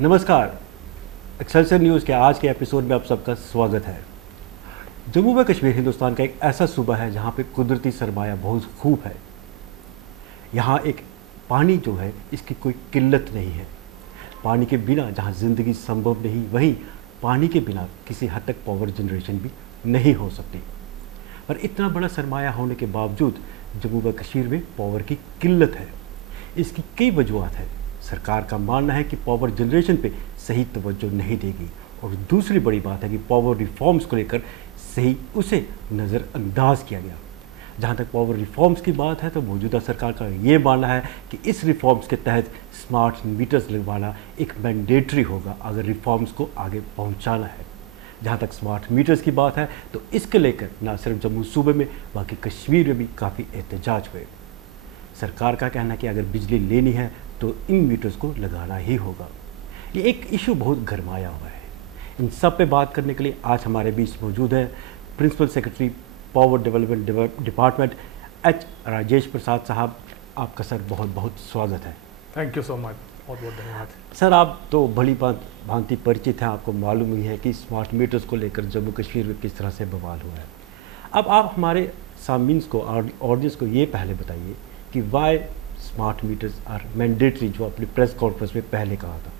नमस्कार। Excelsior news के आज के एपिसोड में आप सबका स्वागत है। जम्मू व कश्मीर हिंदुस्तान का एक ऐसा सूबा है जहाँ पे कुदरती सरमाया बहुत खूब है। यहाँ एक पानी जो है इसकी कोई किल्लत नहीं है। पानी के बिना जहाँ ज़िंदगी संभव नहीं, वहीं पानी के बिना किसी हद तक पावर जनरेशन भी नहीं हो सकती। पर इतना बड़ा सरमाया होने के बावजूद जम्मू व कश्मीर में पावर की किल्लत है। इसकी कई वजूहत है। सरकार का मानना है कि पावर जनरेशन पे सही तवज्जो नहीं देगी, और दूसरी बड़ी बात है कि पावर रिफॉर्म्स को लेकर सही उसे नज़रअंदाज किया गया। जहाँ तक पावर रिफॉर्म्स की बात है तो मौजूदा सरकार का ये मानना है कि इस रिफॉर्म्स के तहत स्मार्ट मीटर्स लगवाना एक मैंडेटरी होगा अगर रिफॉर्म्स को आगे पहुँचाना है। जहाँ तक स्मार्ट मीटर्स की बात है तो इसके लेकर न सिर्फ जम्मू सूबे में बल्कि कश्मीर में भी काफ़ी एहतजाज हुए। सरकार का कहना है कि अगर बिजली लेनी है तो इन मीटर्स को लगाना ही होगा। ये एक इशू बहुत गरमाया हुआ है। इन सब पे बात करने के लिए आज हमारे बीच मौजूद है principal secretary power development department H Rajesh Prasad साहब। आपका सर बहुत बहुत स्वागत है। थैंक यू सो मच, बहुत बहुत धन्यवाद। सर, आप तो भली भांति परिचित हैं, आपको मालूम ही है कि स्मार्ट मीटर्स को लेकर जम्मू कश्मीर में किस तरह से बवाल हुआ है। अब आप हमारे सामीन्स को और ऑडियंस को ये पहले बताइए कि why smart meters are mandatory, जो आपने प्रेस कॉन्फ्रेंस में पहले कहा था।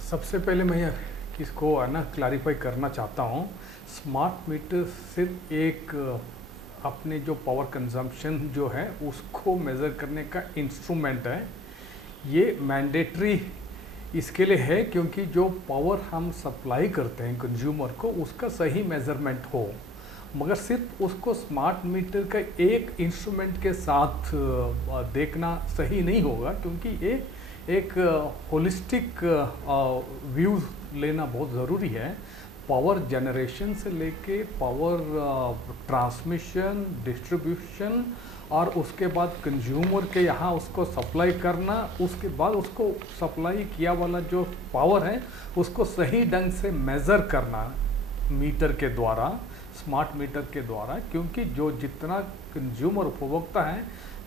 सबसे पहले मैं इसको क्लैरिफाई करना चाहता हूँ। स्मार्ट मीटर सिर्फ एक अपने जो पावर कंजम्पशन जो है उसको मेज़र करने का इंस्ट्रूमेंट है। ये मैंडेटरी इसके लिए है क्योंकि जो पावर हम सप्लाई करते हैं कंज्यूमर को उसका सही मेज़रमेंट हो, मगर सिर्फ उसको स्मार्ट मीटर का एक इंस्ट्रूमेंट के साथ देखना सही नहीं होगा, क्योंकि ये एक होलिस्टिक व्यू लेना बहुत ज़रूरी है। पावर जनरेशन से लेके पावर ट्रांसमिशन, डिस्ट्रीब्यूशन और उसके बाद कंज्यूमर के यहाँ उसको सप्लाई करना, उसके बाद उसको सप्लाई किया वाला जो पावर है उसको सही ढंग से मेज़र करना मीटर के द्वारा, स्मार्ट मीटर के द्वारा। क्योंकि जो जितना कंज्यूमर उपभोक्ता है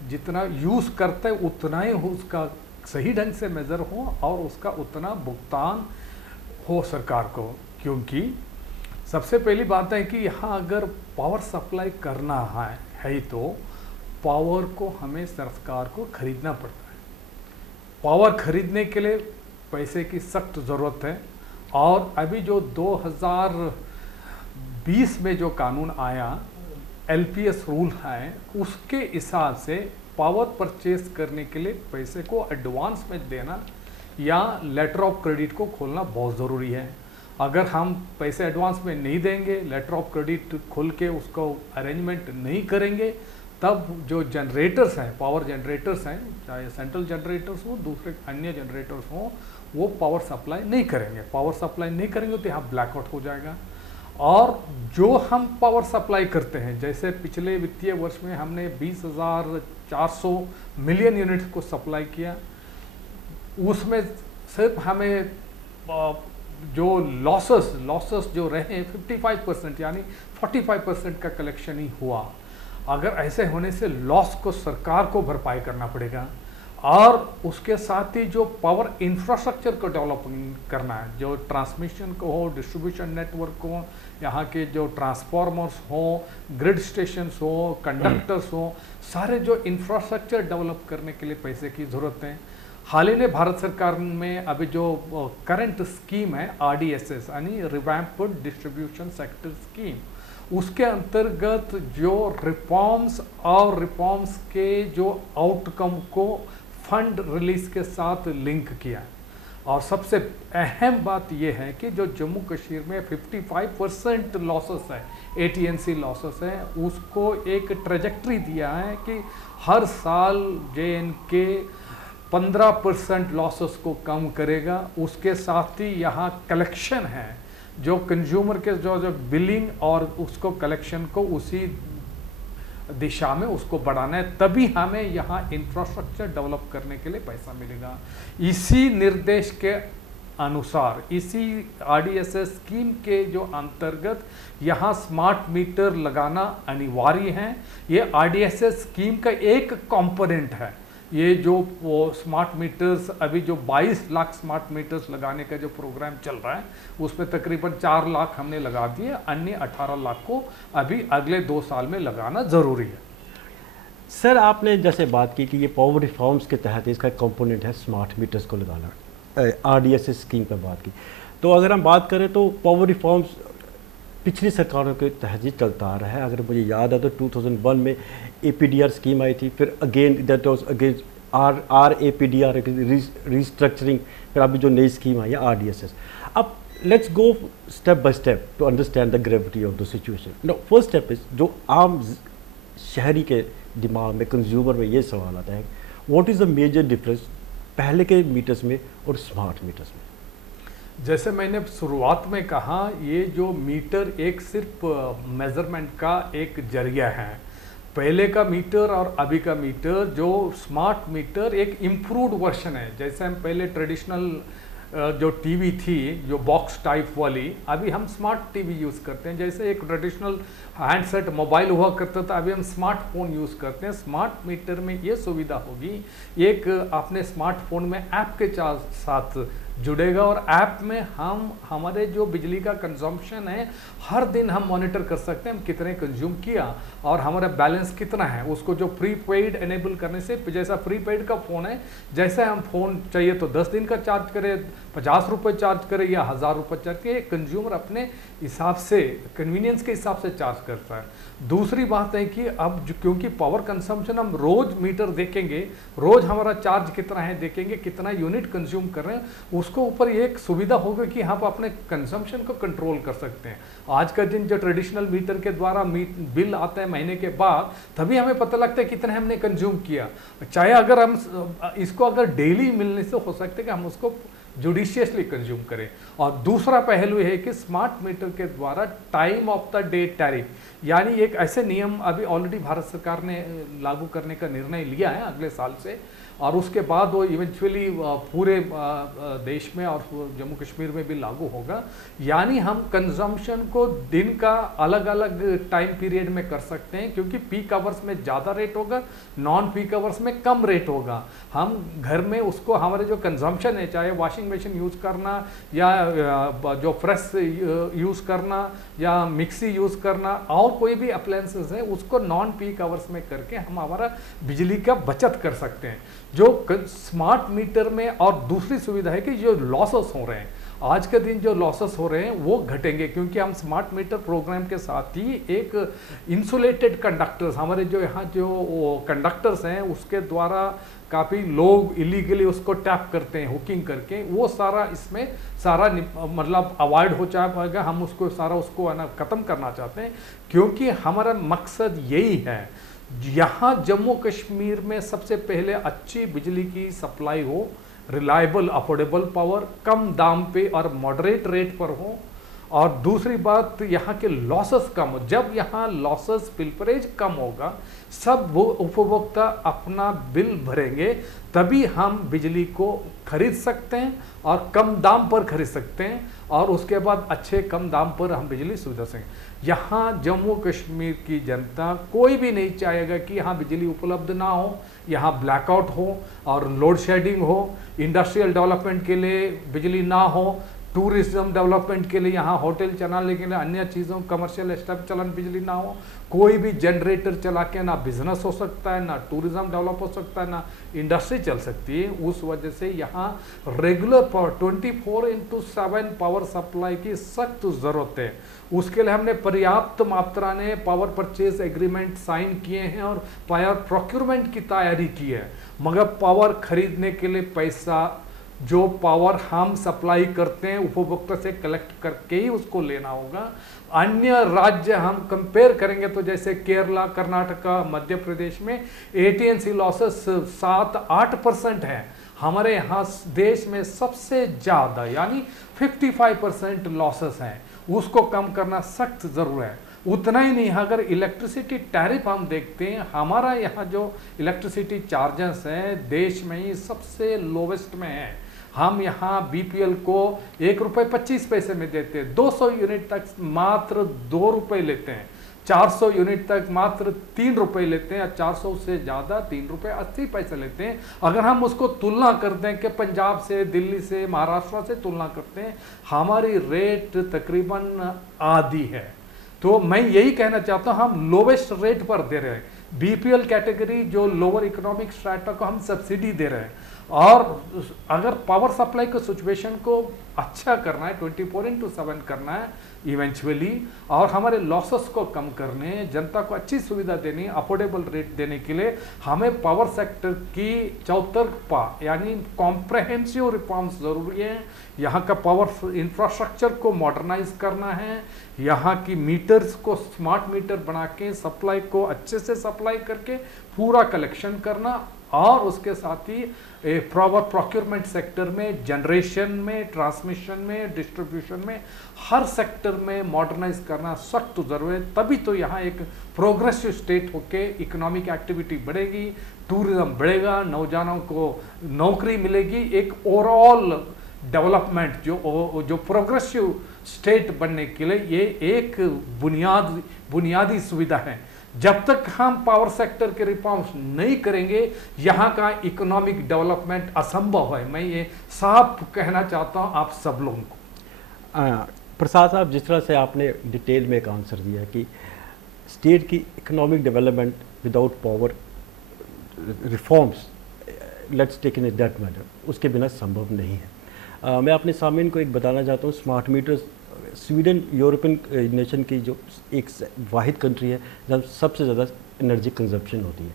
जितना यूज़ करता है उतना ही उसका सही ढंग से मेज़र हो और उसका उतना भुगतान हो सरकार को। क्योंकि सबसे पहली बात है कि यहाँ अगर पावर सप्लाई करना है तो पावर को हमें सरकार को खरीदना पड़ता है। पावर खरीदने के लिए पैसे की सख्त ज़रूरत है। और अभी जो 2020 में जो कानून आया, LPS रूल है, उसके हिसाब से पावर परचेज करने के लिए पैसे को एडवांस में देना या लेटर ऑफ क्रेडिट को खोलना बहुत ज़रूरी है। अगर हम पैसे एडवांस में नहीं देंगे, लेटर ऑफ क्रेडिट खोल के उसको अरेंजमेंट नहीं करेंगे, तब जो जनरेटर्स हैं, पावर जनरेटर्स हैं, चाहे सेंट्रल जनरेटर्स हो दूसरे अन्य जनरेटर्स हो, वो पावर सप्लाई नहीं करेंगे। पावर सप्लाई नहीं करेंगे तो यहाँ ब्लैकआउट हो जाएगा। और जो हम पावर सप्लाई करते हैं, जैसे पिछले वित्तीय वर्ष में हमने 20,400 मिलियन यूनिट्स को सप्लाई किया, उसमें सिर्फ हमें जो लॉसेस जो रहे 55% यानी 45% का कलेक्शन ही हुआ। अगर ऐसे होने से लॉस को सरकार को भरपाई करना पड़ेगा। और उसके साथ ही जो पावर इंफ्रास्ट्रक्चर को डेवलप करना है, जो ट्रांसमिशन को हो, डिस्ट्रीब्यूशन नेटवर्क हो, यहाँ के जो ट्रांसफार्मर्स हो, ग्रिड स्टेशंस हो, कंडक्टर्स हो, सारे जो इंफ्रास्ट्रक्चर डेवलप करने के लिए पैसे की ज़रूरत है। हाल ही में भारत सरकार में अभी जो करंट स्कीम है RDSS यानी रिवैम्प्ड डिस्ट्रीब्यूशन सेक्टर स्कीम, उसके अंतर्गत जो रिफॉर्म्स और रिफॉर्म्स के जो आउटकम को फंड रिलीज के साथ लिंक किया। और सबसे अहम बात यह है कि जो जम्मू कश्मीर में 55% लॉसेस है, AT&C लॉसेस है, उसको एक ट्रेजेक्ट्री दिया है कि हर साल JNK 15% लॉसेस को कम करेगा। उसके साथ ही यहाँ कलेक्शन है, जो कंज्यूमर के जो बिलिंग और उसको कलेक्शन को उसी दिशा में उसको बढ़ाना है, तभी हमें यहाँ इंफ्रास्ट्रक्चर डेवलप करने के लिए पैसा मिलेगा। इसी निर्देश के अनुसार, इसी RDSS स्कीम के जो अंतर्गत यहाँ स्मार्ट मीटर लगाना अनिवार्य है। ये RDSS स्कीम का एक कंपोनेंट है। ये जो वो स्मार्ट मीटर्स अभी जो 22 लाख स्मार्ट मीटर्स लगाने का जो प्रोग्राम चल रहा है उसमें तकरीबन 4 लाख हमने लगा दिए, अन्य 18 लाख को अभी अगले 2 साल में लगाना ज़रूरी है। सर आपने जैसे बात की कि ये पावर रिफॉर्म्स के तहत इसका कंपोनेंट है स्मार्ट मीटर्स को लगाना, RDSS स्कीम पर बात की, तो अगर हम बात करें तो पावर रिफॉर्म्स पिछली सरकारों के तहत ही चलता आ रहा है। अगर मुझे याद है तो 2001 में APDR स्कीम आई थी, फिर again that was again RAPDR restructuring, फिर अभी जो नई स्कीम आई है RDSS। अब let's go step by step to understand the gravity of the situation. No, first step is जो आम शहरी के दिमाग में, कंज्यूमर में ये सवाल आता है, what is the major difference पहले के मीटर्स में और स्मार्ट मीटर्स में? जैसे मैंने शुरुआत में कहा, ये जो मीटर एक सिर्फ मेज़रमेंट का एक जरिया है। पहले का मीटर और अभी का मीटर, जो स्मार्ट मीटर एक इम्प्रूव्ड वर्जन है। जैसे हम पहले ट्रेडिशनल जो टीवी थी, जो बॉक्स टाइप वाली, अभी हम स्मार्ट टीवी यूज़ करते हैं। जैसे एक ट्रेडिशनल हैंडसेट मोबाइल हुआ करता था, अभी हम स्मार्टफोन यूज़ करते हैं। स्मार्ट मीटर में ये सुविधा होगी, एक अपने स्मार्टफोन में ऐप के साथ जुड़ेगा और ऐप में हम हमारे जो बिजली का कंजम्पशन है हर दिन हम मॉनिटर कर सकते हैं, हम कितने कंज्यूम किया और हमारा बैलेंस कितना है। उसको जो प्रीपेड एनेबल करने से, जैसा प्रीपेड का फ़ोन है, जैसे हम फ़ोन चाहिए तो 10 दिन का चार्ज करें, 50 रुपये चार्ज करें या 1000 रुपये चार्ज करें, कंज्यूमर अपने हिसाब से, कन्वीनियंस के हिसाब से चार्ज करता है। दूसरी बात है कि अब क्योंकि पावर कंजम्पशन हम रोज़ मीटर देखेंगे, रोज़ हमारा चार्ज कितना है देखेंगे, कितना यूनिट कंज्यूम कर रहे हैं, उसको ऊपर एक सुविधा होगी कि हम अपने कंजम्पशन को कंट्रोल कर सकते हैं। आज का दिन जो ट्रेडिशनल मीटर के द्वारा बिल आता है महीने के बाद, तभी हमें पता लगता है कितना हमने कंज्यूम किया। चाहे अगर हम इसको अगर डेली मिलने से हो सकता है कि हम उसको जुडिशियसली कंज्यूम करें। और दूसरा पहलू है कि स्मार्ट मीटर के द्वारा time of the day tariff, यानी एक ऐसे नियम अभी ऑलरेडी भारत सरकार ने लागू करने का निर्णय लिया है अगले साल से, और उसके बाद वो इवेंचुअली पूरे देश में और जम्मू कश्मीर में भी लागू होगा। यानी हम कंजम्पशन को दिन का अलग अलग टाइम पीरियड में कर सकते हैं, क्योंकि पीक आवर्स में ज़्यादा रेट होगा, नॉन पीक आवर्स में कम रेट होगा। हम घर में उसको, हमारे जो कंजम्पशन है, चाहे वॉशिंग मशीन यूज़ करना या जो फ्रेश यूज़ करना या मिक्सी यूज़ करना और कोई भी अप्लायंसेस है, उसको नॉन पीक आवर्स में करके हम हमारा बिजली का बचत कर सकते हैं। जो स्मार्ट मीटर में और दूसरी सुविधा है कि जो लॉसेस हो रहे हैं, आज के दिन जो लॉसेस हो रहे हैं वो घटेंगे, क्योंकि हम स्मार्ट मीटर प्रोग्राम के साथ ही एक इंसुलेटेड कंडक्टर्स, हमारे जो यहाँ जो कंडक्टर्स हैं उसके द्वारा काफ़ी लोग इलीगली उसको टैप करते हैं हुकिंग करके, वो सारा इसमें सारा मतलब अवॉइड हो जाएगा। हम उसको सारा उसको ख़त्म करना चाहते हैं, क्योंकि हमारा मकसद यही है यहाँ जम्मू कश्मीर में सबसे पहले अच्छी बिजली की सप्लाई हो, रिलायबल अफोर्डेबल पावर, कम दाम पे और मॉडरेट रेट पर हो, और दूसरी बात यहाँ के लॉसेस कम हो। जब यहाँ लॉसेस, पिलपरेज कम होगा, सब वो उपभोक्ता अपना बिल भरेंगे, तभी हम बिजली को खरीद सकते हैं और कम दाम पर खरीद सकते हैं, और उसके बाद अच्छे कम दाम पर हम बिजली सुविधा से। यहाँ जम्मू कश्मीर की जनता कोई भी नहीं चाहेगा कि यहाँ बिजली उपलब्ध ना हो, यहाँ ब्लैकआउट हो और लोड शेडिंग हो, इंडस्ट्रियल डेवलपमेंट के लिए बिजली ना हो, टूरिज्म डेवलपमेंट के लिए यहाँ होटल चलाने के लिए, अन्य चीज़ों कमर्शियल स्टफ चलन बिजली ना हो, कोई भी जनरेटर चला के ना बिजनेस हो सकता है, ना टूरिज्म डेवलप हो सकता है, ना इंडस्ट्री चल सकती है। उस वजह से यहाँ रेगुलर पावर 24/7 पावर सप्लाई की सख्त ज़रूरत है। उसके लिए हमने पर्याप्त मात्रा में पावर परचेज एग्रीमेंट साइन किए हैं और पावर प्रोक्योरमेंट की तैयारी की है, मगर पावर खरीदने के लिए पैसा, जो पावर हम सप्लाई करते हैं उपभोक्ता से कलेक्ट करके ही उसको लेना होगा। अन्य राज्य हम कंपेयर करेंगे तो जैसे केरला, कर्नाटका, मध्य प्रदेश में AT&C लॉसेस 7-8% है। हमारे यहाँ देश में सबसे ज़्यादा यानी 55% लॉसेस हैं, उसको कम करना सख्त ज़रूर है। उतना ही नहीं, अगर इलेक्ट्रिसिटी टैरिफ हम देखते हैं, हमारा यहाँ जो इलेक्ट्रिसिटी चार्जेस हैं देश में ही सबसे लोवेस्ट में है। हम यहाँ BPL को ₹1.25 में देते हैं, 200 यूनिट तक मात्र ₹2 लेते हैं। 400 यूनिट तक मात्र 3 रुपए लेते हैं, 400 से ज़्यादा 3 रुपए 80 पैसे लेते हैं। अगर हम उसको तुलना करते हैं कि पंजाब से, दिल्ली से, महाराष्ट्र से तुलना करते हैं, हमारी रेट तकरीबन आधी है। तो मैं यही कहना चाहता हूँ, हम लोवेस्ट रेट पर दे रहे हैं। बीपीएल कैटेगरी जो लोअर इकोनॉमिक स्ट्रैटा को हम सब्सिडी दे रहे हैं। और अगर पावर सप्लाई के सिचुएशन को अच्छा करना है, 24/7 करना है इवेंचुअली, और हमारे लॉसेस को कम करने, जनता को अच्छी सुविधा देनी, अफोर्डेबल रेट देने के लिए हमें पावर सेक्टर की चौतरफा यानी कॉम्प्रहेंसिव रिफॉर्म्स जरूरी है। यहाँ का पावर इंफ्रास्ट्रक्चर को मॉडर्नाइज करना है, यहाँ की मीटर्स को स्मार्ट मीटर बना के सप्लाई को अच्छे से सप्लाई करके पूरा कलेक्शन करना, और उसके साथ ही पावर प्रोक्योरमेंट सेक्टर में, जनरेशन में, ट्रांसमिशन में, डिस्ट्रीब्यूशन में, हर सेक्टर में मॉडर्नाइज करना सख्त जरूरी है। तभी तो यहाँ एक प्रोग्रेसिव स्टेट होके इकोनॉमिक एक्टिविटी बढ़ेगी, टूरिज्म बढ़ेगा, नौजवानों को नौकरी मिलेगी, एक ओवरऑल डेवलपमेंट जो प्रोग्रेसिव स्टेट बनने के लिए ये एक बुनियादी सुविधा है। जब तक हम पावर सेक्टर के रिफॉर्म्स नहीं करेंगे, यहाँ का इकोनॉमिक डेवलपमेंट असंभव है। मैं ये साफ कहना चाहता हूँ आप सब लोगों को। प्रसाद साहब, जिस तरह से आपने डिटेल में एक आंसर दिया कि स्टेट की economic development without power reforms, let's take in that matter, उसके बिना संभव नहीं है। मैं अपने सामने को एक बताना चाहता हूँ, smart meters Sweden European nation की जो एक वाहिद कंट्री है जहाँ सबसे ज़्यादा एनर्जी कंजप्शन होती है।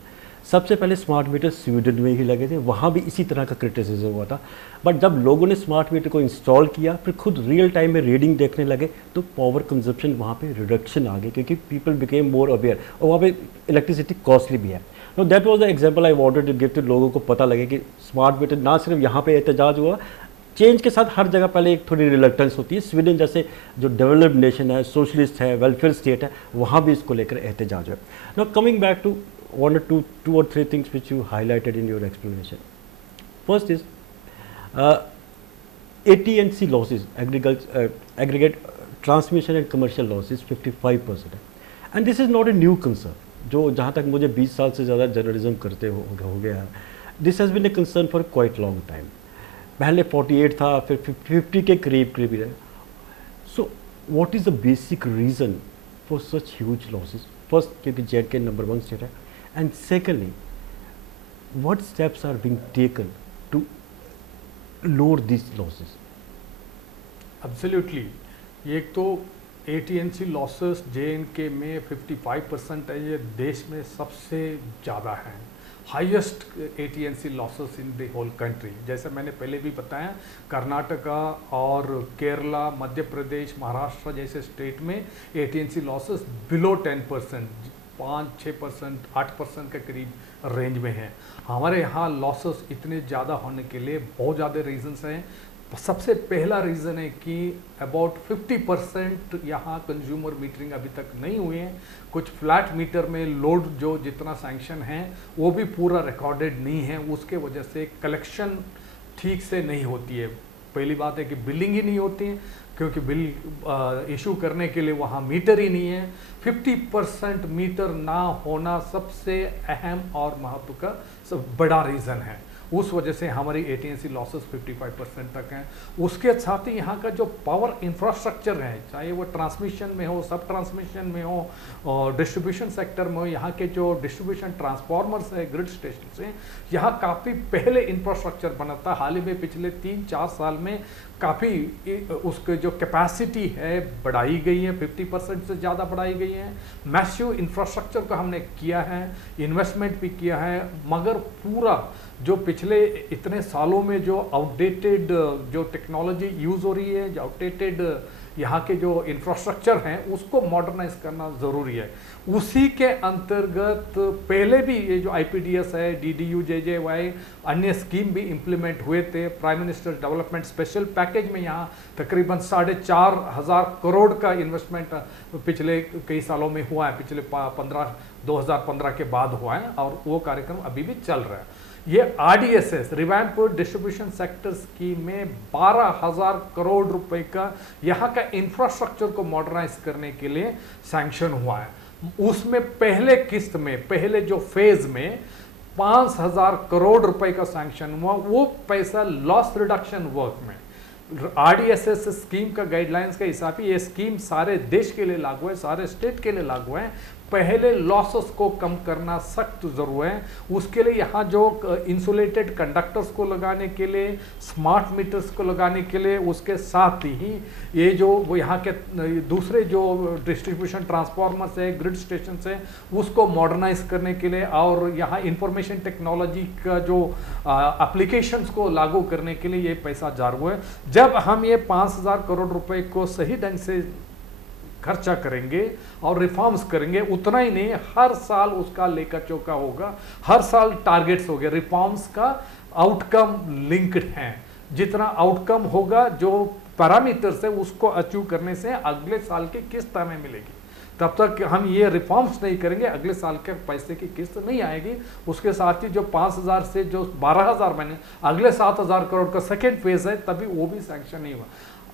सबसे पहले स्मार्ट मीटर स्वीडन में ही लगे थे, वहाँ भी इसी तरह का क्रिटिसिज्म हुआ था। बट जब लोगों ने स्मार्ट मीटर को इंस्टॉल किया, फिर खुद रियल टाइम में रीडिंग देखने लगे, तो पावर कंजप्शन वहाँ पे रिडक्शन आ गई, क्योंकि पीपल बिकेम मोर अवेयर, और वहाँ पे इलेक्ट्रिसिटी कॉस्टली भी है। No that was the example I wanted to give to, लोगों को पता लगे कि स्मार्ट मीटर ना सिर्फ यहाँ पे एहतजाज हुआ, चेंज के साथ हर जगह पहले एक थोड़ी रिलक्टेंस होती है। स्वीडन जैसे जो डेवलप्ड नेशन है, सोशलिस्ट है, वेलफेयर स्टेट है, वहाँ भी इसको लेकर एहतजाज है। Now coming back to one or two or three things which you highlighted in your explanation. First is AT&C losses, aggregate transmission and commercial losses 55% है, and this is not a new concern. जो जहाँ तक मुझे 20 साल से ज़्यादा journalism करते हो गया है, this has been a concern for quite long time. पहले 48 था, फिर 50 के करीब ही रहे. So what is the basic reason for such huge losses? First, क्योंकि JNK number 1 state है, and secondly, what steps are being taken to lower these losses? Absolutely. एक तो AT&C losses JNK में 55% है, ये देश में सबसे ज़्यादा है, highest AT&C losses in the whole country. जैसे मैंने पहले भी बताया, कर्नाटका और केरला, मध्य प्रदेश, महाराष्ट्र जैसे स्टेट में AT&C losses बिलो 10%, 5-6%, 8% के करीब रेंज में है। हमारे यहाँ लॉसेस इतने ज़्यादा होने के लिए बहुत ज़्यादा रीजंस हैं। सबसे पहला रीज़न है कि अबाउट 50% यहाँ कंज्यूमर मीटरिंग अभी तक नहीं हुए हैं। कुछ फ्लैट मीटर में लोड जो जितना सैंक्शन है वो भी पूरा रिकॉर्डेड नहीं है, उसके वजह से कलेक्शन ठीक से नहीं होती है। पहली बात है कि बिलिंग ही नहीं होती है, क्योंकि बिल इशू करने के लिए वहाँ मीटर ही नहीं है। 50% मीटर ना होना सबसे अहम और महत्व का सब बड़ा रीज़न है। उस वजह से हमारी AT&C लॉसेस 55% तक हैं। उसके साथ ही यहाँ का जो पावर इंफ्रास्ट्रक्चर है, चाहे वो ट्रांसमिशन में हो, सब ट्रांसमिशन में हो और डिस्ट्रीब्यूशन सेक्टर में हो, यहाँ के जो डिस्ट्रीब्यूशन ट्रांसफार्मर्स है, ग्रिड स्टेशन से, यहाँ काफ़ी पहले इंफ्रास्ट्रक्चर बना था। हाल ही में पिछले 3-4 साल में काफ़ी उसके जो कैपेसिटी है बढ़ाई गई है, 50% से ज़्यादा बढ़ाई गई है। मैसिव इंफ्रास्ट्रक्चर को हमने किया है, इन्वेस्टमेंट भी किया है, मगर पूरा जो पिछले इतने सालों में जो आउटडेटेड जो टेक्नोलॉजी यूज़ हो रही है, जो आउटडेटेड यहाँ के जो इंफ्रास्ट्रक्चर हैं, उसको मॉडर्नाइज करना ज़रूरी है। उसी के अंतर्गत पहले भी ये जो IPDS है, DDU-JJY, अन्य स्कीम भी इम्प्लीमेंट हुए थे। Prime minister development special package में यहाँ तकरीबन 4,500 करोड़ का इन्वेस्टमेंट पिछले कई सालों में हुआ है, पिछले 2015 के बाद हुआ है, और वो कार्यक्रम अभी भी चल रहा है। ये RDSS revamp distribution sector scheme में 12,000 करोड़ रुपए का यहाँ का इंफ्रास्ट्रक्चर को मॉडर्नाइज करने के लिए सैंक्शन हुआ है। उसमें पहले किस्त में, पहले जो फेज में 5,000 करोड़ रुपए का सैंक्शन हुआ, वो पैसा लॉस रिडक्शन वर्क में आरडीएसएस स्कीम का गाइडलाइंस के हिसाब से ये स्कीम सारे देश के लिए लागू है, सारे स्टेट के लिए लागू है। पहले लॉसेस को कम करना सख्त जरूर है। उसके लिए यहाँ जो इंसुलेटेड कंडक्टर्स को लगाने के लिए, स्मार्ट मीटर्स को लगाने के लिए, उसके साथ ही ये जो वो यहाँ के दूसरे जो डिस्ट्रीब्यूशन ट्रांसफार्मर्स है, ग्रिड स्टेशन है, उसको मॉडर्नाइज करने के लिए और यहाँ इंफॉर्मेशन टेक्नोलॉजी का जो एप्लीकेशंस को लागू करने के लिए ये पैसा जारू है। जब हम ये 5,000 करोड़ रुपए को सही ढंग से खर्चा करेंगे और रिफॉर्म्स करेंगे, उतना ही नहीं, हर साल उसका लेखा चौका होगा, हर साल टारगेट्स हो गए। रिफॉर्म्स का आउटकम लिंक्ड है, जितना आउटकम होगा जो पैरामीटर्स है उसको अचीव करने से अगले साल की किस्त हमें मिलेगी। तब तक हम ये रिफॉर्म्स नहीं करेंगे, अगले साल के पैसे की किस्त नहीं आएगी। उसके साथ ही जो 5,000 से जो 12,000 बने, अगले 7,000 करोड़ का सेकेंड फेज है, तभी वो भी सैंक्शन नहीं हुआ।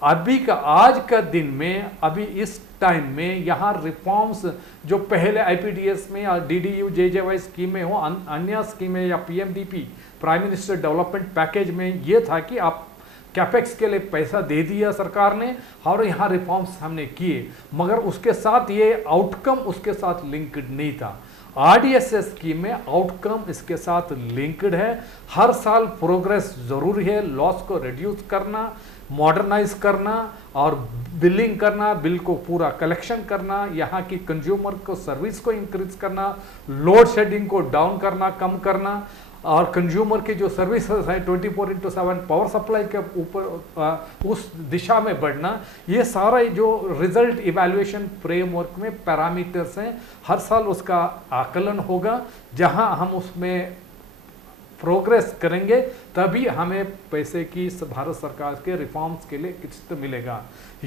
अभी का आज का दिन में, अभी इस टाइम में यहाँ रिफॉर्म्स जो पहले आईपीडीएस में या डीडीयू जेजेवाई स्कीमें हो, अन्य स्कीमें या PMDP prime minister development package में ये था कि आप कैपेक्स के लिए पैसा दे दिया सरकार ने और यहाँ रिफॉर्म्स हमने किए, मगर उसके साथ ये आउटकम उसके साथ लिंक्ड नहीं था। आरडीएसएस स्कीम में आउटकम इसके साथ लिंक्ड है। हर साल प्रोग्रेस जरूरी है, लॉस को रिड्यूस करना, मॉडर्नाइज करना और बिलिंग करना, बिल को पूरा कलेक्शन करना, यहाँ की कंज्यूमर को सर्विस को इंक्रीज करना, लोड शेडिंग को डाउन करना, कम करना और कंज्यूमर की जो सर्विसेज है 24/7 पावर सप्लाई के ऊपर उस दिशा में बढ़ना, ये सारा जो रिजल्ट इवैल्यूएशन फ्रेमवर्क में पैरामीटर्स हैं, हर साल उसका आकलन होगा। जहां हम उसमें प्रोग्रेस करेंगे तभी हमें पैसे की भारत सरकार के रिफॉर्म्स के लिए किस्त मिलेगा।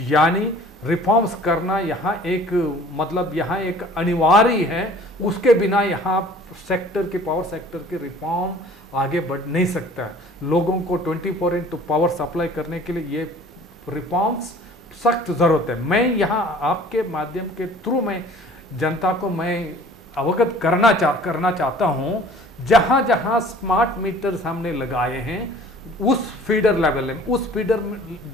यानी रिफॉर्म्स करना यहाँ एक मतलब यहाँ एक अनिवार्य है, उसके बिना यहाँ सेक्टर के पावर सेक्टर के रिफॉर्म आगे बढ़ नहीं सकता। लोगों को 24/2 पावर सप्लाई करने के लिए ये रिफॉर्म्स सख्त जरूरत है। मैं यहाँ आपके माध्यम के थ्रू में जनता को मैं अवगत करना चाहता हूँ, जहां जहां स्मार्ट मीटर्स हमने लगाए हैं उस फीडर लेवल में, उस फीडर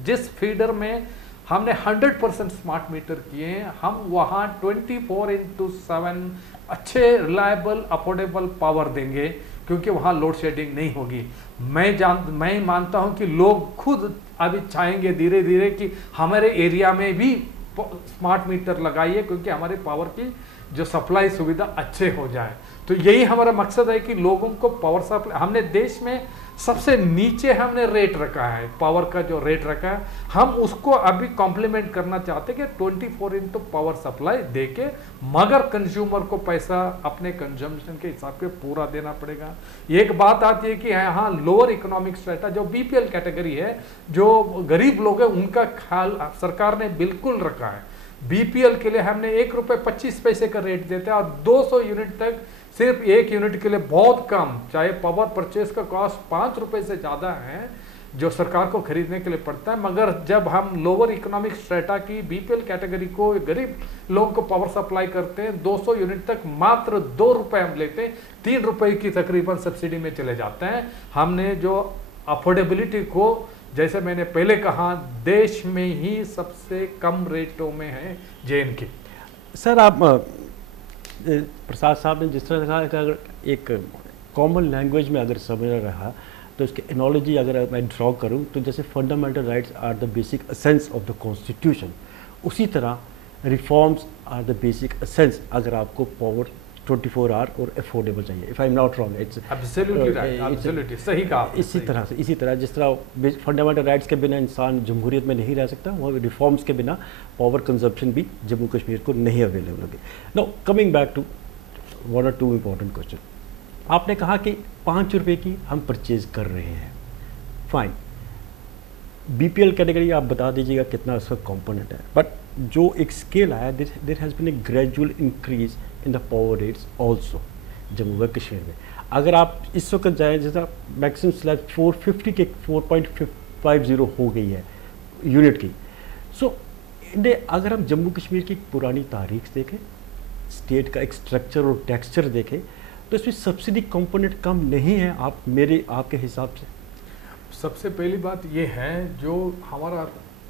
जिस फीडर में हमने 100% स्मार्ट मीटर किए हैं, हम वहां 24/7 अच्छे रिलायबल अफोर्डेबल पावर देंगे, क्योंकि वहां लोड शेडिंग नहीं होगी। मैं मानता हूं कि लोग खुद अभी चाहेंगे धीरे धीरे कि हमारे एरिया में भी स्मार्ट मीटर लगाइए, क्योंकि हमारे पावर की जो सप्लाई सुविधा अच्छे हो जाए। तो यही हमारा मकसद है कि लोगों को पावर सप्लाई, हमने देश में सबसे नीचे हमने रेट रखा है, पावर का जो रेट रखा है, हम उसको अभी कॉम्प्लीमेंट करना चाहते हैं कि 24/2 पावर सप्लाई देके, मगर कंज्यूमर को पैसा अपने कंजम्पशन के हिसाब से पूरा देना पड़ेगा। एक बात आती है कि यहाँ लोअर इकोनॉमिक स्ट्रेटा जो बीपीएल कैटेगरी है, जो गरीब लोग हैं, उनका ख्याल सरकार ने बिल्कुल रखा है। बीपीएल के लिए हमने ₹1.25 का रेट देते हैं और 200 यूनिट तक सिर्फ 1 यूनिट के लिए बहुत कम, चाहे पावर परचेस का कॉस्ट ₹5 से ज़्यादा है जो सरकार को खरीदने के लिए पड़ता है, मगर जब हम लोअर इकोनॉमिक स्ट्रेटा की बीपीएल कैटेगरी को, गरीब लोगों को पावर सप्लाई करते हैं 200 यूनिट तक, मात्र ₹2 हम लेते हैं, ₹3 की तकरीबन सब्सिडी में चले जाते हैं। हमने जो अफोर्डेबिलिटी को, जैसे मैंने पहले कहा, देश में ही सबसे कम रेटों में है JNK। सर, आप प्रसाद साहब ने जिस तरह कहा कि अगर एक कॉमन लैंग्वेज में अगर समझ रहा तो इसकी एनोलॉजी अगर मैं ड्रॉ करूं तो जैसे fundamental rights are the basic essence of the constitution, उसी तरह reforms are the basic essence अगर आपको पावर 24 आवर और अफोर्डेबल चाहिए। If I am not wrong, it's absolutely right, absolutely सही कहा। इसी तरह जिस तरह फंडामेंटल राइट्स के बिना इंसान जमहूरियत में नहीं रह सकता, वो रिफॉर्म्स के बिना पावर कंजप्शन भी जम्मू कश्मीर को नहीं अवेलेबल होगी। Now coming back to 1 or 2 important question. आपने कहा कि ₹5 की हम परचेज कर रहे हैं, फाइन। बीपीएल कैटेगरी आप बता दीजिएगा कितना उसका कंपोनेंट है, बट जो एक स्केल आया, there has been a gradual increase in the power rates also Jammu व कश्मीर में। अगर आप इस वक्त जाएँ, जैसा मैक्सिमम स्लैब 450 के 4.50 हो गई है यूनिट की। सो अगर हम जम्मू कश्मीर की पुरानी तारीख देखें स्टेट का एक स्ट्रक्चर और टेक्सचर देखें तो इसमें सब्सिडी कंपोनेंट कम नहीं है आपके हिसाब से? सबसे पहली बात ये है, जो हमारा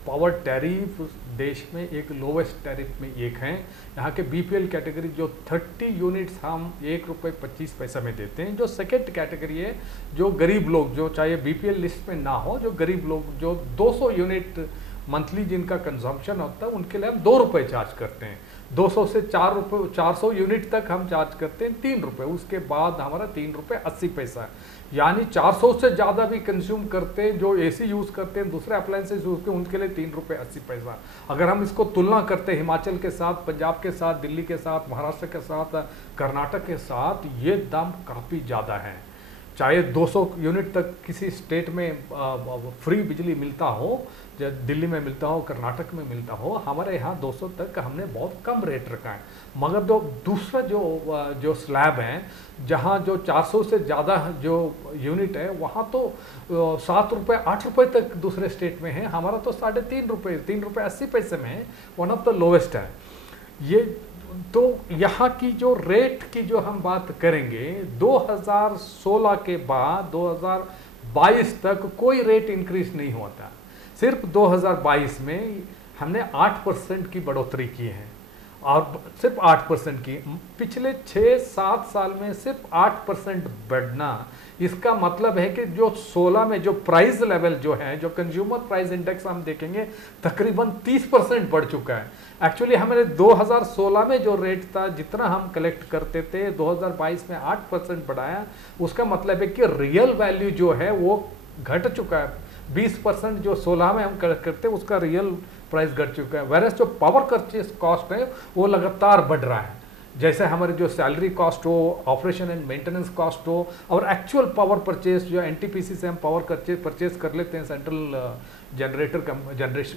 पावर टैरिफ देश में एक लोवेस्ट टैरिफ में एक है। यहाँ के बीपीएल कैटेगरी जो 30 यूनिट्स हम ₹1.25 में देते हैं। जो सेकेंड कैटेगरी है, जो गरीब लोग, जो चाहे बीपीएल लिस्ट में ना हो, जो गरीब लोग जो 200 यूनिट मंथली जिनका कंजम्पशन होता है, उनके लिए हम ₹2 चार्ज करते हैं। 200 से 400 यूनिट तक हम चार्ज करते हैं ₹3। उसके बाद हमारा ₹3.80 है। यानी 400 से ज़्यादा भी कंज्यूम करते हैं, जो एसी यूज़ करते हैं, दूसरे अप्लायंसेज यूज़ करते हैं, उनके लिए ₹3.80। अगर हम इसको तुलना करते हैं हिमाचल के साथ, पंजाब के साथ, दिल्ली के साथ, महाराष्ट्र के साथ, कर्नाटक के साथ, ये दाम काफ़ी ज़्यादा है। चाहे 200 यूनिट तक किसी स्टेट में फ्री बिजली मिलता हो, दिल्ली में मिलता हो, कर्नाटक में मिलता हो, हमारे यहाँ 200 तक हमने बहुत कम रेट रखा है। मगर जो दूसरा जो स्लैब है, जहाँ जो 400 से ज़्यादा जो यूनिट है, वहाँ तो ₹7 ₹8 तक दूसरे स्टेट में है। हमारा तो ₹3.5 ₹3.80 में है, वन ऑफ द लोवेस्ट है ये। तो यहाँ की जो रेट की जो हम बात करेंगे, 2016 के बाद 2022 तक कोई रेट इंक्रीज नहीं होता। सिर्फ 2022 में हमने 8% की बढ़ोतरी की है, और सिर्फ 8% की। पिछले 6-7 साल में सिर्फ 8% बढ़ना, इसका मतलब है कि जो 16 में जो प्राइस लेवल जो है, जो कंज्यूमर प्राइस इंडेक्स हम देखेंगे, तकरीबन 30% बढ़ चुका है। एक्चुअली हमारे 2016 में जो रेट था, जितना हम कलेक्ट करते थे, 2022 में 8% बढ़ाया। उसका मतलब है कि रियल वैल्यू जो है वो घट चुका है। 20% जो 16 में हम करते हैं, उसका रियल प्राइस घट चुका है। वैरस जो पावर परचेस कॉस्ट है वो लगातार बढ़ रहा है। जैसे हमारे जो सैलरी कॉस्ट हो, ऑपरेशन एंड मेंटेनेंस कॉस्ट हो, और एक्चुअल पावर परचेस जो एनटीपीसी से हम पावर परचेस कर लेते हैं सेंट्रल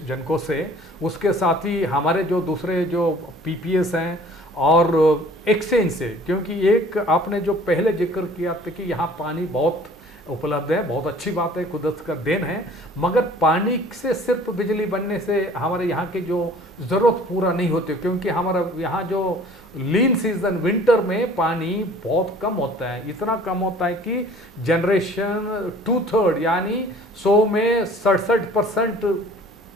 जेनको से, उसके साथ ही हमारे जो दूसरे जो पीपीएस हैं और एक्सचेंज से। क्योंकि एक आपने जो पहले जिक्र किया था कि यहाँ पानी बहुत उपलब्ध है, बहुत अच्छी बात है, कुदरत का देन है। मगर पानी से सिर्फ बिजली बनने से हमारे यहाँ की जो ज़रूरत पूरा नहीं होती, क्योंकि हमारा यहाँ जो लीन सीजन विंटर में पानी बहुत कम होता है। इतना कम होता है कि जनरेशन 2/3 यानी 100 में 67%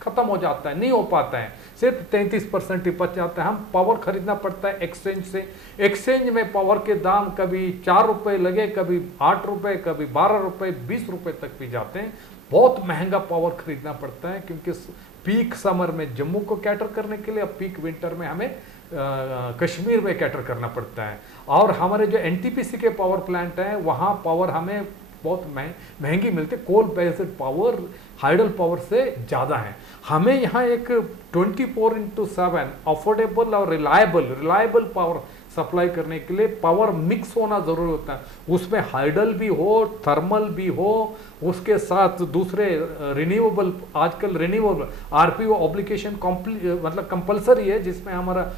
खत्म हो जाता है, नहीं हो पाता है। सिर्फ 33% ही बच जाता है। हम पावर खरीदना पड़ता है एक्सचेंज से। एक्सचेंज में पावर के दाम कभी ₹4 लगे, कभी ₹8, कभी ₹12, ₹20 तक भी जाते हैं। बहुत महंगा पावर खरीदना पड़ता है, क्योंकि पीक समर में जम्मू को कैटर करने के लिए, अब पीक विंटर में हमें कश्मीर में कैटर करना पड़ता है। और हमारे जो एनटीपीसी के पावर प्लांट हैं, वहाँ पावर हमें बहुत महंगी मिलती है। Coal based power hydel power से ज़्यादा है। हमें यहाँ एक 24/7 अफोर्डेबल और रिलायबल पावर सप्लाई करने के लिए पावर मिक्स होना ज़रूरी होता है। उसमें हाइडल भी हो, थर्मल भी हो, उसके साथ दूसरे रिन्यूएबल, आजकल रिन्यूएबल आरपीओ ऑब्लिगेशन मतलब कंपलसरी है, जिसमें हमारा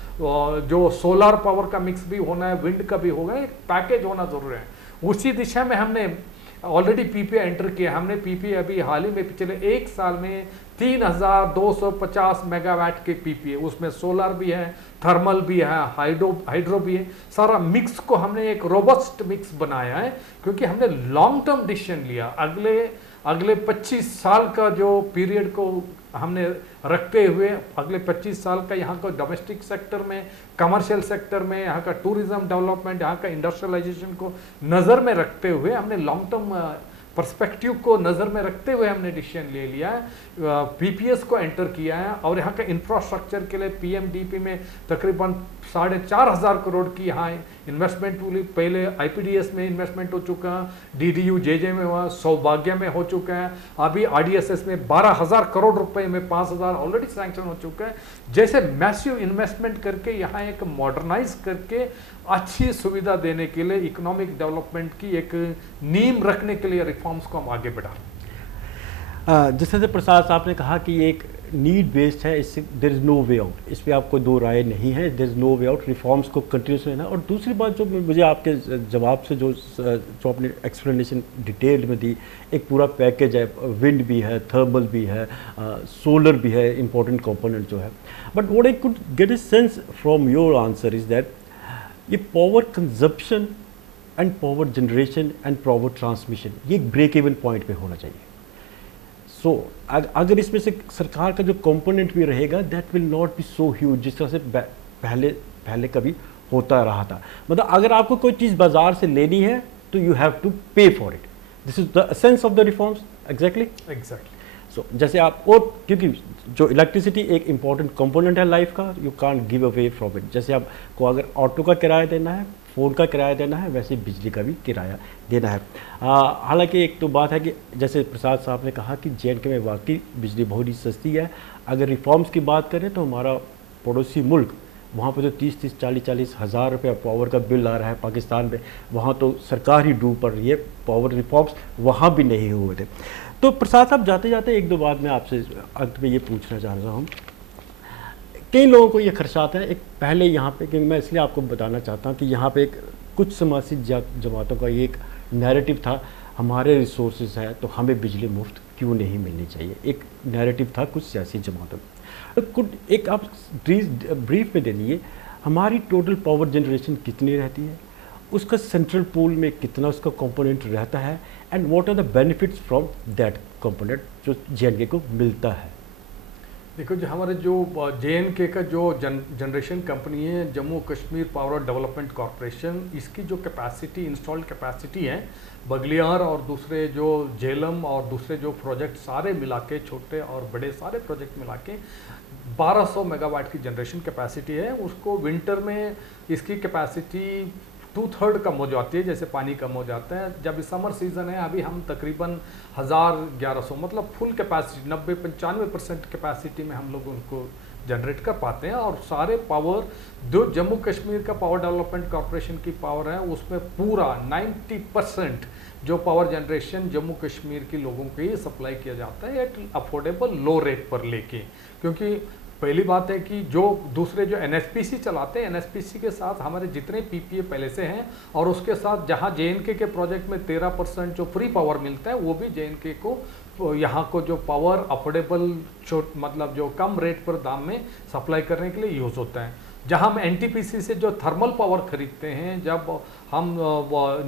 जो सोलर पावर का मिक्स भी होना है, विंड का भी होगा, एक पैकेज होना ज़रूरी है। उसी दिशा में हमने ऑलरेडी पीपीए एंटर किया। हमने पीपीए अभी हाल ही में पिछले 1 साल में 3250 मेगावाट के पीपीए, उसमें सोलर भी है, थर्मल भी है, हाइड्रो भी है। सारा मिक्स को हमने एक रोबस्ट मिक्स बनाया है, क्योंकि हमने लॉन्ग टर्म डिसीजन लिया। अगले 25 साल का जो पीरियड को हमने रखते हुए, अगले 25 साल का यहाँ का डोमेस्टिक सेक्टर में, कमर्शियल सेक्टर में, यहाँ का टूरिज्म डेवलपमेंट, यहाँ का इंडस्ट्रियलाइजेशन को नज़र में रखते हुए, हमने लॉन्ग टर्म पर्सपेक्टिव को नज़र में रखते हुए हमने डिसीजन ले लिया है, पीपीएस को एंटर किया है। और यहाँ के इंफ्रास्ट्रक्चर के लिए पीएमडीपी में तकरीबन 4,500 करोड़ की यहाँ इन्वेस्टमेंट हुई। पहले आईपीडीएस में इन्वेस्टमेंट हो चुका है, डीडीयू जेजे में हुआ, सौभाग्य में हो चुका है, अभी आरडीएसएस में 12,000 करोड़ रुपए में 5,000 ऑलरेडी सैंक्शन हो चुका है। जैसे मैसिव इन्वेस्टमेंट करके यहाँ एक मॉडर्नाइज करके अच्छी सुविधा देने के लिए, इकोनॉमिक डेवलपमेंट की एक नींव रखने के लिए रिफॉर्म्स को हम आगे बढ़ा। जिस तरह से प्रसाद साहब ने कहा कि ये एक नीड बेस्ड है, इससे there is no way out, इस पर आपको दो राय नहीं है, there is no way out, reforms को कंटिन्यूस रहना। और दूसरी बात जो मुझे आपके जवाब से जो आपने एक्सप्लेनेशन डिटेल में दी, एक पूरा पैकेज है, विंड भी है, थर्मल भी है, सोलर भी है, इंपॉर्टेंट कंपोनेंट जो है। But what I could get a sense from your answer is that ये power consumption and power generation and power transmission ये एक ब्रेक इवन पॉइंट पे होना चाहिए। सो अगर इसमें से सरकार का जो कंपोनेंट भी रहेगा that will not be so huge जिस तरह से पहले कभी होता रहा था। मतलब अगर आपको कोई चीज़ बाजार से लेनी है तो you have to pay for it, this is the essence of the reforms. Exactly. So जैसे आप, और क्योंकि जो इलेक्ट्रिसिटी एक इंपॉर्टेंट कंपोनेंट है लाइफ का, you can't give away from it. जैसे आपको अगर ऑटो का किराया देना है, फ़ोन का किराया देना है, वैसे बिजली का भी किराया देना है। हालांकि एक तो बात है कि जैसे प्रसाद साहब ने कहा कि JNK में वाकई बिजली बहुत ही सस्ती है। अगर रिफॉर्म्स की बात करें तो हमारा पड़ोसी मुल्क, वहाँ पर तो 30-30, 40-40 हज़ार रुपये पावर का बिल आ रहा है पाकिस्तान में, वहाँ तो सरकार ही डूब पड़ रही है, पावर रिफॉर्म्स वहाँ भी नहीं हुए थे। तो प्रसाद साहब जाते जाते एक दो बात मैं आपसे अंत में ये पूछना चाह रहा हूँ। कई लोगों को ये खर्चात है, एक पहले यहाँ पे, क्योंकि मैं इसलिए आपको बताना चाहता हूँ कि यहाँ पे एक कुछ समाजी जमातों का ये एक नैरेटिव था, हमारे रिसोर्सेज है तो हमें बिजली मुफ्त क्यों नहीं मिलनी चाहिए, एक नैरेटिव था कुछ सियासी जमातों में। कुछ एक आप ब्रीफ में दे दीजिए, हमारी टोटल पावर जनरेशन कितनी रहती है, उसका सेंट्रल पूल में कितना उसका कंपोनेंट रहता है, and what are the benefits from that component जो JNK को मिलता है। देखो, जो हमारे जो JNK का जो जनरेशन कंपनी है, Jammu Kashmir power development corporation, इसकी जो कैपेसिटी, इंस्टॉल्ड कैपेसिटी है बगलियार और दूसरे जो झेलम और दूसरे जो प्रोजेक्ट सारे मिला के, छोटे और बड़े सारे प्रोजेक्ट मिला के 1200 मेगावाट की जनरेशन कैपेसिटी है। उसको विंटर में इसकी कैपेसिटी 2/3 कम हो जाती है, जैसे पानी कम हो जाता है। जब समर सीज़न है, अभी हम तकरीबन 1100 मतलब फुल कैपेसिटी 90-95% कैपेसिटी में हम लोग उनको जनरेट कर पाते हैं। और सारे पावर जो जम्मू कश्मीर का पावर डेवलपमेंट कॉरपोरेशन की पावर है, उसमें पूरा 90% जो पावर जनरेशन जम्मू कश्मीर के लोगों को ही सप्लाई किया जाता है एट अफोर्डेबल लो रेट पर लेके। क्योंकि पहली बात है कि जो दूसरे जो NSPC चलाते हैं, NSPC के साथ हमारे जितने PPA पहले से हैं, और उसके साथ जहां JNK के प्रोजेक्ट में 13% जो फ्री पावर मिलता है, वो भी JNK को यहाँ को जो पावर अफोर्डेबल मतलब जो कम रेट पर दाम में सप्लाई करने के लिए यूज़ होता है। जहाँ हम NTPC से जो थर्मल पावर खरीदते हैं, जब हम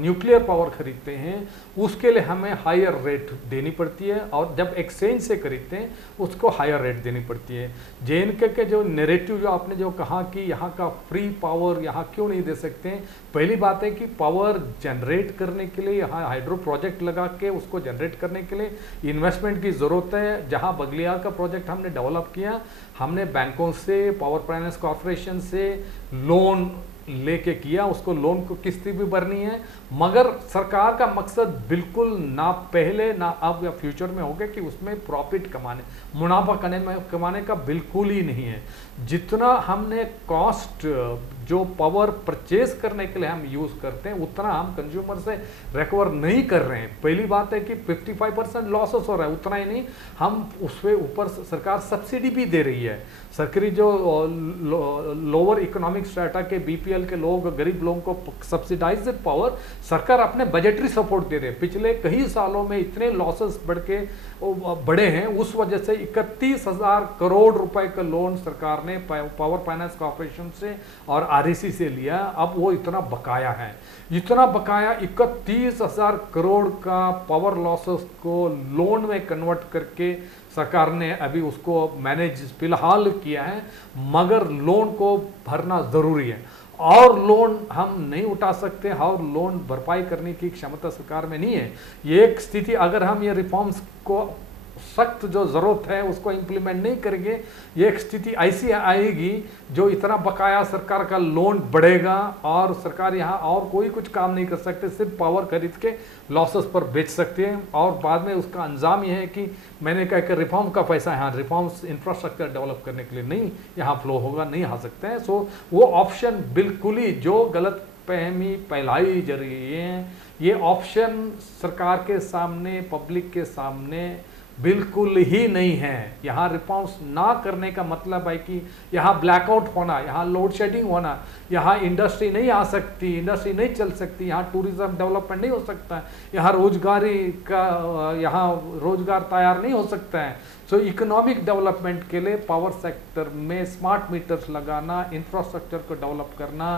न्यूक्लियर पावर खरीदते हैं, उसके लिए हमें हायर रेट देनी पड़ती है, और जब एक्सचेंज से खरीदते हैं उसको हायर रेट देनी पड़ती है। JNK के जो नैरेटिव जो आपने जो कहा कि यहाँ का फ्री पावर यहाँ क्यों नहीं दे सकते हैं, पहली बात है कि पावर जनरेट करने के लिए यहाँ हाइड्रो प्रोजेक्ट लगा के उसको जनरेट करने के लिए इन्वेस्टमेंट की ज़रूरत है। जहाँ बगलियार का प्रोजेक्ट हमने डेवलप किया, हमने बैंकों से, पावर फाइनेंस कॉर्पोरेशन से लोन लेके किया, उसको लोन को किस्ती भी भरनी है, मगर सरकार का मकसद बिल्कुल ना पहले ना अब या फ्यूचर में होगा कि उसमें प्रॉफिट कमाने, मुनाफा कमाने का बिल्कुल ही नहीं है। जितना हमने कॉस्ट जो पावर परचेज करने के लिए हम यूज़ करते हैं, उतना हम कंज्यूमर से रिकवर नहीं कर रहे हैं। पहली बात है कि 55% लॉसेस हो रहा है, उतना ही नहीं, हम उसके ऊपर सरकार सब्सिडी भी दे रही है। सरकारी जो लोअर इकोनॉमिक स्ट्रेटा के BPL के लोग, गरीब लोगों को सब्सिडाइज्ड पावर सरकार अपने बजटरी सपोर्ट दे रहे हैं। पिछले कई सालों में इतने लॉसेस बढ़े हैं, उस वजह से 31,000 करोड़ रुपए का लोन सरकार ने पावर फाइनेंस कॉर्पोरेशन से और REC से लिया। अब वो इतना बकाया है, इतना बकाया 31,000 करोड़ का पावर लॉसेस को लोन में कन्वर्ट करके सरकार ने अभी उसको मैनेज फिलहाल किया है, मगर लोन को भरना ज़रूरी है। और लोन हम नहीं उठा सकते, और लोन भरपाई करने की क्षमता सरकार में नहीं है। ये एक स्थिति, अगर हम ये रिफॉर्म्स को सख्त जो ज़रूरत है उसको इम्प्लीमेंट नहीं करेंगे, ये एक स्थिति ऐसी आएगी जो इतना बकाया सरकार का लोन बढ़ेगा और सरकार यहाँ और कोई कुछ काम नहीं कर सकते, सिर्फ पावर खरीद के लॉसेस पर बेच सकते हैं। और बाद में उसका अंजाम ये है कि मैंने कहा कि रिफॉर्म का पैसा यहाँ रिफॉर्म्स इंफ्रास्ट्रक्चर डेवलप करने के लिए नहीं यहाँ फ्लो होगा, नहीं आ सकते हैं। सो वो ऑप्शन बिल्कुल ही जो गलत फहमी फैलाई जा रही है, ये ऑप्शन सरकार के सामने, पब्लिक के सामने बिल्कुल ही नहीं है। यहाँ रिफॉर्म्स ना करने का मतलब है कि यहाँ ब्लैकआउट होना, यहाँ लोड शेडिंग होना, यहाँ इंडस्ट्री नहीं आ सकती, इंडस्ट्री नहीं चल सकती, यहाँ टूरिज्म डेवलपमेंट नहीं हो सकता, यहाँ रोजगार तैयार नहीं हो सकता है। सो इकोनॉमिक डेवलपमेंट के लिए पावर सेक्टर में स्मार्ट मीटर्स लगाना, इंफ्रास्ट्रक्चर को डेवलप करना,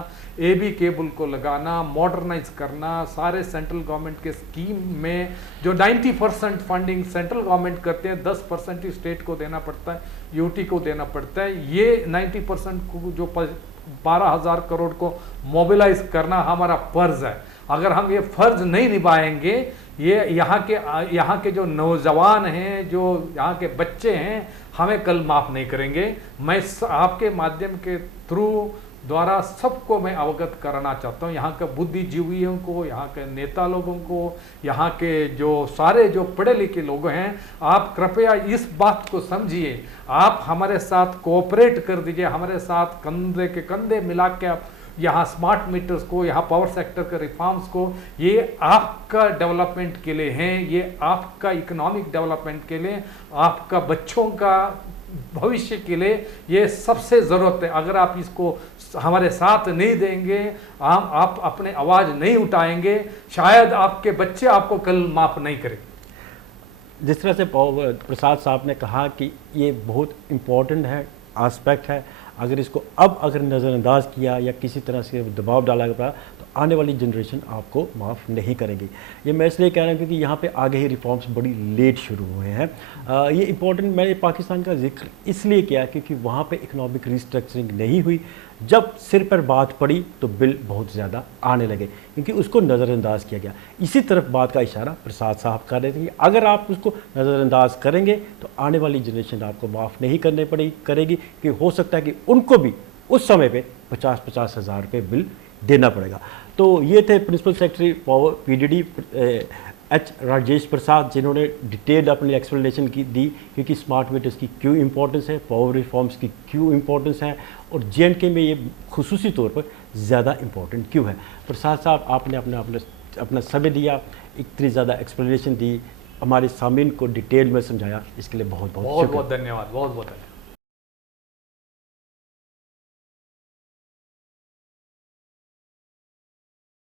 एबी केबल को लगाना, मॉडर्नाइज करना, सारे सेंट्रल गवर्नमेंट के स्कीम में जो 90% फंडिंग सेंट्रल गवर्नमेंट करते हैं, 10% ही स्टेट को देना पड़ता है, यूटी को देना पड़ता है। ये 90% को जो 12,000 करोड़ को मोबिलाइज करना हमारा फर्ज है। अगर हम ये फर्ज नहीं निभाएंगे, ये यहाँ के जो नौजवान हैं, जो यहाँ के बच्चे हैं, हमें कल माफ नहीं करेंगे। मैं आपके माध्यम के थ्रू द्वारा सबको मैं अवगत कराना चाहता हूँ, यहाँ के बुद्धिजीवियों को, यहाँ के नेता लोगों को, यहाँ के जो सारे जो पढ़े लिखे लोग हैं, आप कृपया इस बात को समझिए। आप हमारे साथ कोऑपरेट कर दीजिए, हमारे साथ कंधे के कंधे मिला के आप यहाँ स्मार्ट मीटर्स को, यहाँ पावर सेक्टर के रिफॉर्म्स को, ये आपका डेवलपमेंट के लिए हैं, ये आपका इकोनॉमिक डेवलपमेंट के लिए, आपका बच्चों का भविष्य के लिए ये सबसे ज़रूरत है। अगर आप इसको हमारे साथ नहीं देंगे, आप अपने आवाज़ नहीं उठाएंगे, शायद आपके बच्चे आपको कल माफ़ नहीं करें। जिस तरह से प्रसाद साहब ने कहा कि ये बहुत इम्पोर्टेंट है, एस्पेक्ट है, अगर इसको अब अगर नज़रअंदाज किया या किसी तरह से दबाव डाला गया तो आने वाली जनरेशन आपको माफ़ नहीं करेगी। ये मैं इसलिए कह रहा हूँ क्योंकि यहाँ पे आगे ही रिफॉर्म्स बड़ी लेट शुरू हुए हैं। ये इम्पोर्टेंट मैंने पाकिस्तान का जिक्र इसलिए किया क्योंकि वहाँ पे इकोनॉमिक रिस्ट्रक्चरिंग नहीं हुई। जब सिर पर बात पड़ी तो बिल बहुत ज़्यादा आने लगे क्योंकि उसको नज़रअंदाज किया गया। इसी तरफ बात का इशारा प्रसाद साहब कर रहे थे कि अगर आप उसको नज़रअंदाज करेंगे तो आने वाली जनरेशन आपको माफ़ नहीं करेगी कि हो सकता है कि उनको भी उस समय पे 50-50 हज़ार रुपये बिल देना पड़ेगा। तो ये थे principal secretary power PDD H Rajesh Prasad, जिन्होंने डिटेल्ड अपनी एक्सप्लेनेशन दी क्योंकि स्मार्ट मीटर्स की क्यों इंपॉर्टेंस है, पावर रिफॉर्म्स की क्यों इंपॉर्टेंस है और JNK में ये खुसूसी तौर पर ज़्यादा इम्पोर्टेंट क्यों है। प्रसाद साहब आपने अपना समय दिया, इतनी ज़्यादा एक्सप्लेनेशन दी, हमारे सामीन को डिटेल में समझाया, इसके लिए बहुत बहुत धन्यवाद। बहुत बहुत धन्यवाद।